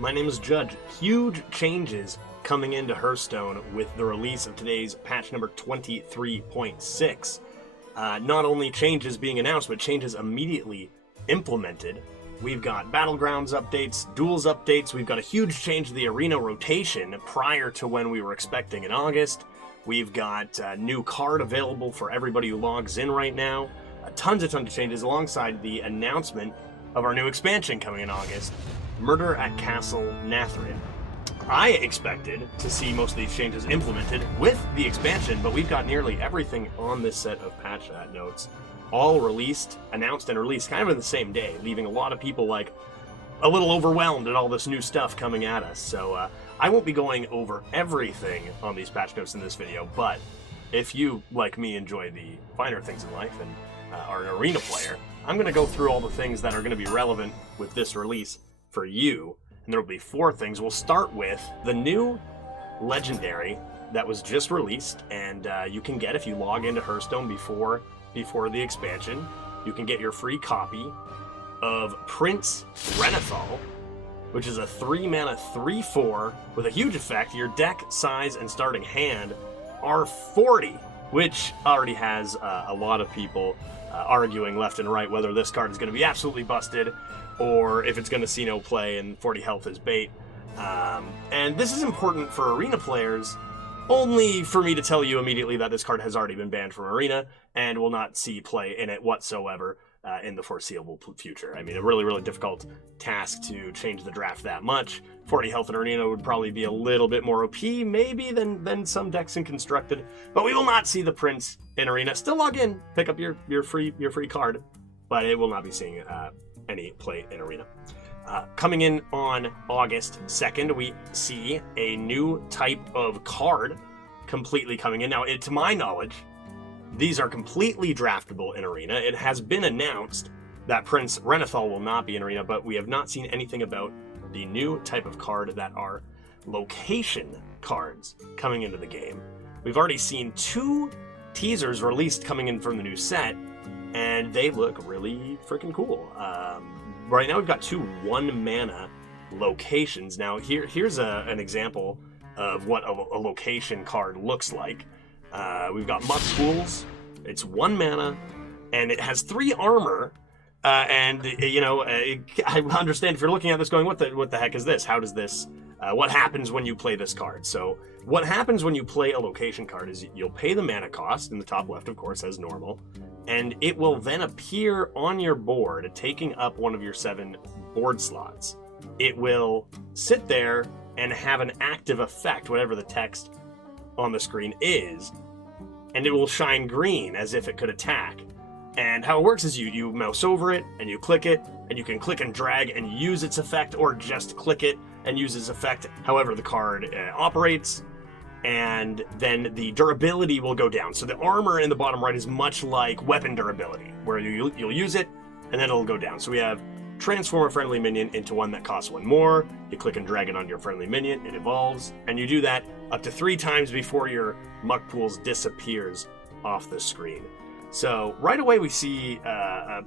My name is Judge. Huge changes coming into Hearthstone with the release of today's patch number 23.6. Not only changes being announced, but changes immediately implemented. We've got Battlegrounds updates, Duels updates, we've got a huge change to the arena rotation prior to when we were expecting in August. We've got a new card available for everybody who logs in right now. Tons of changes alongside the announcement of our new expansion coming in August, Murder at Castle Nathrin. I expected to see most of these changes implemented with the expansion, but we've got nearly everything on this set of patch notes all released, announced, and released kind of in the same day, leaving a lot of people like a little overwhelmed at all this new stuff coming at us. So I won't be going over everything on these patch notes in this video, but if you, like me, enjoy the finer things in life and are an arena player, I'm going to go through all the things that are going to be relevant with this release for you. And there will be 4 things. We'll start with the new legendary that was just released, and you can get if you log into Hearthstone before the expansion. You can get your free copy of Prince Renethal, which is a 3-mana 3/4 with a huge effect. Your deck size and starting hand are 40, which already has a lot of people arguing left and right whether this card is going to be absolutely busted or if it's going to see no play and 40 health is bait. And this is important for arena players, only for me to tell you immediately that this card has already been banned from arena and will not see play in it whatsoever in the foreseeable future. I mean, a really, really difficult task to change the draft that much. 40 health in arena would probably be a little bit more OP, maybe, than some decks in constructed, but we will not see the Prince in arena. Still log in, pick up your free card, but it will not be seeing any play in arena. Coming in on August 2nd, we see a new type of card completely coming in. Now, to my knowledge, these are completely draftable in arena. It has been announced that Prince Renethal will not be in arena, but we have not seen anything about the new type of card that are location cards coming into the game. We've already seen 2 teasers released coming in from the new set, and they look really freaking cool. Right now we've got 2 1-mana locations. Now here's an example of what a location card looks like. We've got Spools. It's 1 mana, and it has 3 armor. And I understand if you're looking at this going, what the heck is this? How does this? What happens when you play this card? So what happens when you play a location card is you'll pay the mana cost in the top left, of course, as normal, and it will then appear on your board, taking up one of your 7 board slots. It will sit there and have an active effect, whatever the text on the screen is, and it will shine green as if it could attack. And how it works is you mouse over it and you click it, and you can click and drag and use its effect, or just click it and use its effect however the card operates, and then the durability will go down. So the armor in the bottom right is much like weapon durability, where you'll use it and then it'll go down. So we have transform a friendly minion into one that costs 1 more. You click and drag it on your friendly minion, it evolves, and you do that up to 3 times before your Muck Pools disappears off the screen. So right away we see a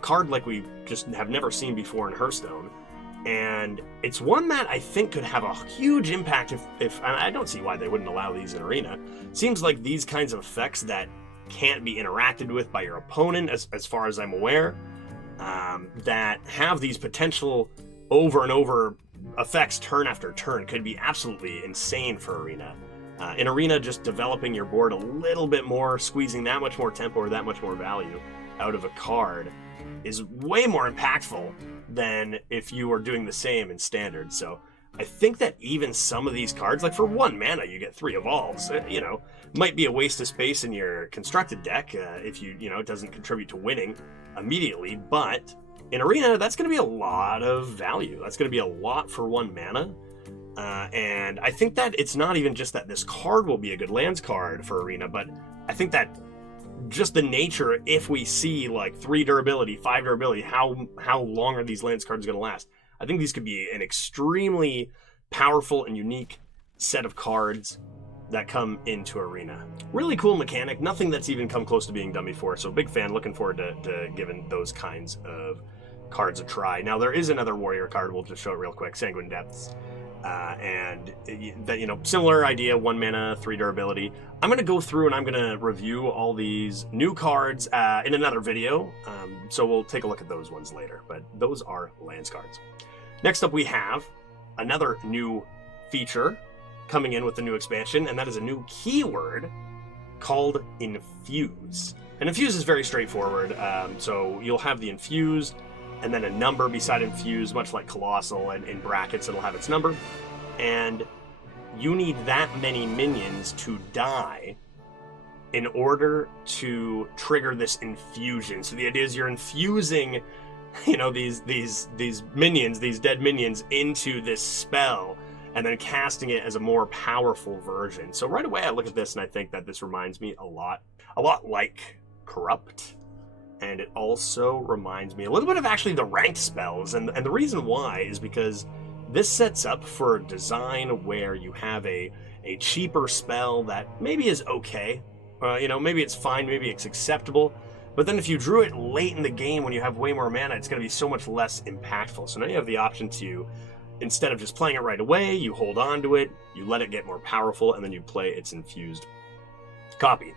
card like we just have never seen before in Hearthstone, and it's one that I think could have a huge impact if and I don't see why they wouldn't allow these in arena. Seems like these kinds of effects that can't be interacted with by your opponent, as far as I'm aware, that have these potential over and over effects turn after turn, could be absolutely insane for arena. In arena, just developing your board a little bit more, squeezing that much more tempo or that much more value out of a card is way more impactful than if you were doing the same in standard. So I think that even some of these cards, like for 1 mana you get 3 evolves, might be a waste of space in your constructed deck if it doesn't contribute to winning immediately, but in arena that's going to be a lot of value. That's going to be a lot for 1 mana. And I think that it's not even just that this card will be a good lands card for arena, but I think that just the nature, if we see like 3 durability, 5 durability, how long are these lands cards going to last? I think these could be an extremely powerful and unique set of cards that come into arena. Really cool mechanic, nothing that's even come close to being done before, so big fan, looking forward to giving those kinds of cards a try. Now, there is another warrior card. We'll just show it real quick. Sanguine Depths. Similar idea, 1 mana, 3 durability. I'm going to go through and I'm going to review all these new cards in another video, so we'll take a look at those ones later, but those are lands cards. Next up, we have another new feature coming in with the new expansion, and that is a new keyword called Infuse. And Infuse is very straightforward, so you'll have the Infuse, and then a number beside Infuse, much like Colossal, and in brackets it'll have its number. And you need that many minions to die in order to trigger this infusion. So the idea is you're infusing, these minions, these dead minions, into this spell, and then casting it as a more powerful version. So right away I look at this and I think that this reminds me a lot like Corrupt. And it also reminds me a little bit of actually the ranked spells. And the reason why is because this sets up for a design where you have a cheaper spell that maybe is okay. Maybe it's fine, maybe it's acceptable. But then if you drew it late in the game when you have way more mana, it's going to be so much less impactful. So now you have the option to, instead of just playing it right away, you hold on to it, you let it get more powerful, and then you play its infused copy.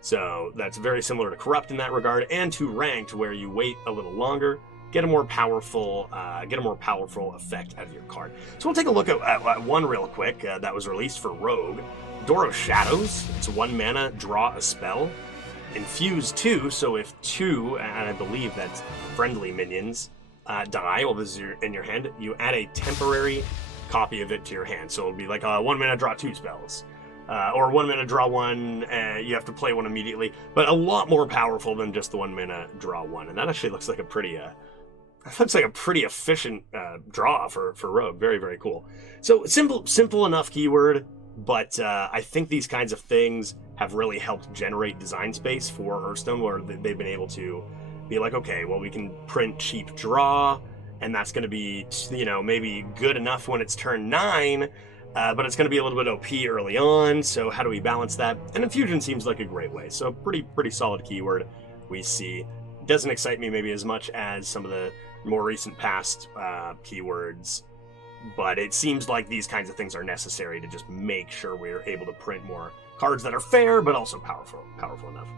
So that's very similar to Corrupt in that regard, and to Ranked, where you wait a little longer, get a more powerful effect out of your card. So we'll take a look at one real quick that was released for Rogue. Door of Shadows. It's 1 mana, draw a spell. Infuse 2, so if 2, and I believe that's friendly minions, die while this is in your hand, you add a temporary copy of it to your hand. So it'll be like 1 mana, draw 2 spells. Or 1 mana, draw 1, you have to play 1 immediately, but a lot more powerful than just the 1 mana, draw 1. And that actually looks like a pretty efficient draw for Rogue. Very, very cool. So simple enough keyword, but I think these kinds of things have really helped generate design space for Hearthstone, where they've been able to be like, okay, well, we can print cheap draw, and that's going to be, maybe good enough when it's turn 9, but it's going to be a little bit OP early on, so how do we balance that? And Infusion seems like a great way, so pretty solid keyword we see. Doesn't excite me maybe as much as some of the more recent past keywords, but it seems like these kinds of things are necessary to just make sure we're able to print more cards that are fair, but also powerful enough.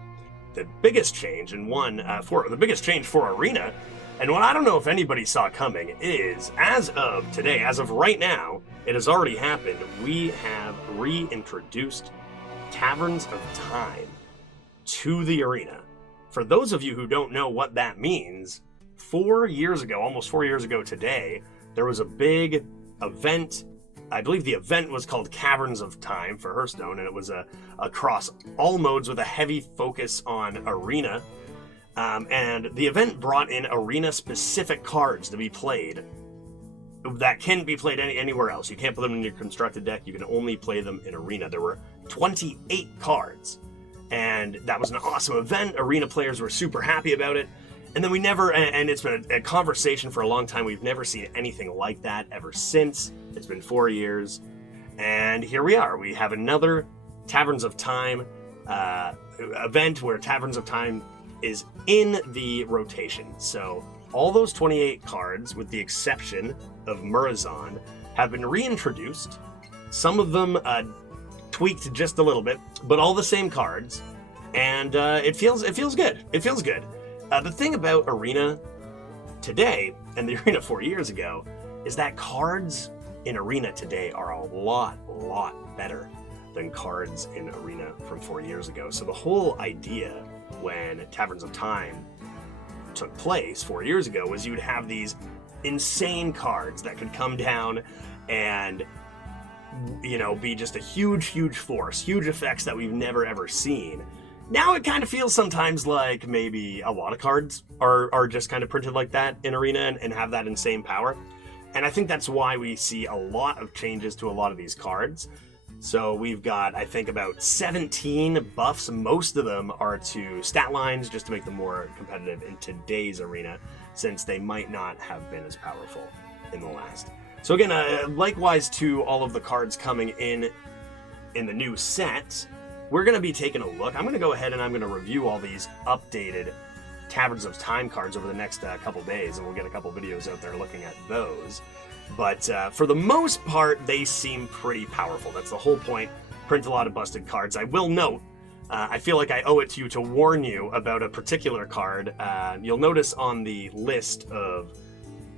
The biggest change, the biggest change for Arena, and what I don't know if anybody saw coming, is as of today, as of right now, it has already happened. We have reintroduced Taverns of Time to the Arena. For those of you who don't know what that means, 4 years ago, almost 4 years ago today, there was a big event. I believe the event was called Taverns of Time for Hearthstone, and it was across all modes with a heavy focus on Arena. And the event brought in Arena-specific cards to be played that can't be played anywhere else. You can't put them in your constructed deck. You can only play them in Arena. There were 28 cards, and that was an awesome event. Arena players were super happy about it. And then and it's been a conversation for a long time. We've never seen anything like that ever since. It's been 4 years. And here we are. We have another Taverns of Time event where Taverns of Time is in the rotation. So all those 28 cards, with the exception of Murazan, have been reintroduced. Some of them tweaked just a little bit, but all the same cards. And it feels good. It feels good. The thing about Arena today and the Arena 4 years ago is that cards in Arena today are a lot better than cards in Arena from 4 years ago. So the whole idea when Taverns of Time took place 4 years ago was you would have these insane cards that could come down and be just a huge force, huge effects that we've never ever seen. Now it kind of feels sometimes like maybe a lot of cards are just kind of printed like that in Arena and have that insane power. And I think that's why we see a lot of changes to a lot of these cards. So we've got, I think, about 17 buffs. Most of them are to stat lines, just to make them more competitive in today's Arena, since they might not have been as powerful in the last. So again, likewise to all of the cards coming in the new set, we're going to be taking a look. I'm going to go ahead and I'm going to review all these updated Taverns of Time cards over the next couple days, and we'll get a couple videos out there looking at those. But for the most part, they seem pretty powerful. That's the whole point. Print a lot of busted cards. I will note, I feel like I owe it to you to warn you about a particular card. You'll notice on the list of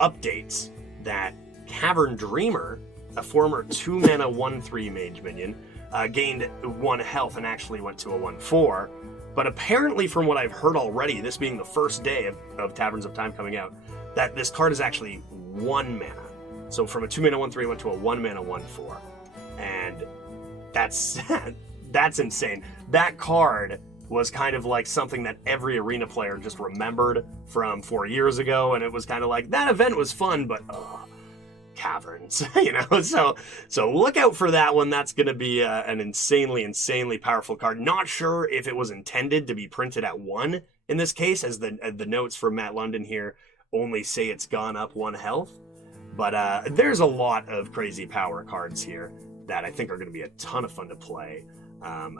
updates that Cavern Dreamer, a former 2-mana 1/3 mage minion, gained 1 health and actually went to a 1/4. But apparently, from what I've heard already, this being the first day of Taverns of Time coming out, that this card is actually 1 mana. So from a 2-mana 1/3 went to a 1-mana 1/4. And that's insane. That card was kind of like something that every Arena player just remembered from 4 years ago, and it was kind of like, that event was fun, but caverns, you know? So look out for that one. That's going to be an insanely powerful card. Not sure if it was intended to be printed at 1 in this case, as the notes from Matt London here only say it's gone up 1 health. But there's a lot of crazy power cards here that I think are going to be a ton of fun to play.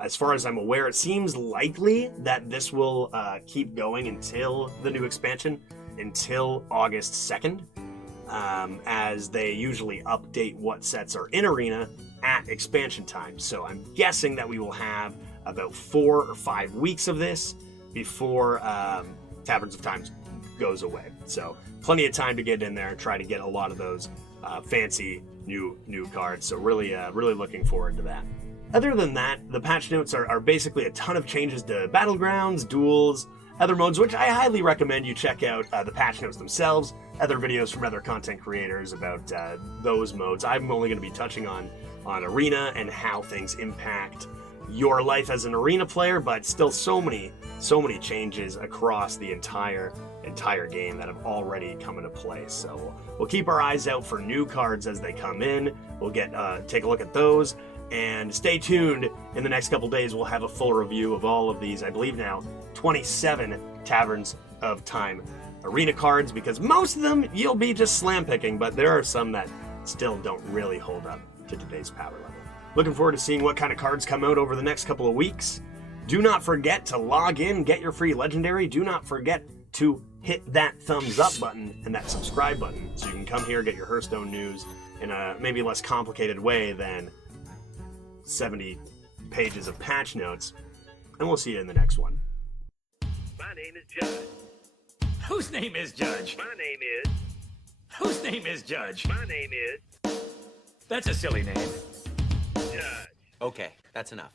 As far as I'm aware, it seems likely that this will keep going until the new expansion, until August 2nd, as they usually update what sets are in Arena at expansion time. So I'm guessing that we will have about 4 or 5 weeks of this before Taverns of Time goes away. So plenty of time to get in there and try to get a lot of those fancy new cards. So really looking forward to that. Other than that, the patch notes are basically a ton of changes to battlegrounds, duels, other modes, which I highly recommend you check out the patch notes themselves, other videos from other content creators about those modes. I'm only going to be touching on Arena and how things impact your life as an Arena player, but still so many changes across the entire game that have already come into play. So we'll keep our eyes out for new cards as they come in. We'll take a look at those. And stay tuned. In the next couple days, we'll have a full review of all of these, I believe now, 27 Taverns of Time Arena cards, because most of them you'll be just slam picking, but there are some that still don't really hold up to today's power level. Looking forward to seeing what kind of cards come out over the next couple of weeks. Do not forget to log in, get your free legendary. Do not forget to hit that thumbs up button and that subscribe button so you can come here, get your Hearthstone news in a maybe less complicated way than 70 pages of patch notes, and we'll see you in the next one. My name is Judge. Whose name is Judge? My name is. Whose name is Judge? My name is That's a silly name. Judge. Okay, that's enough.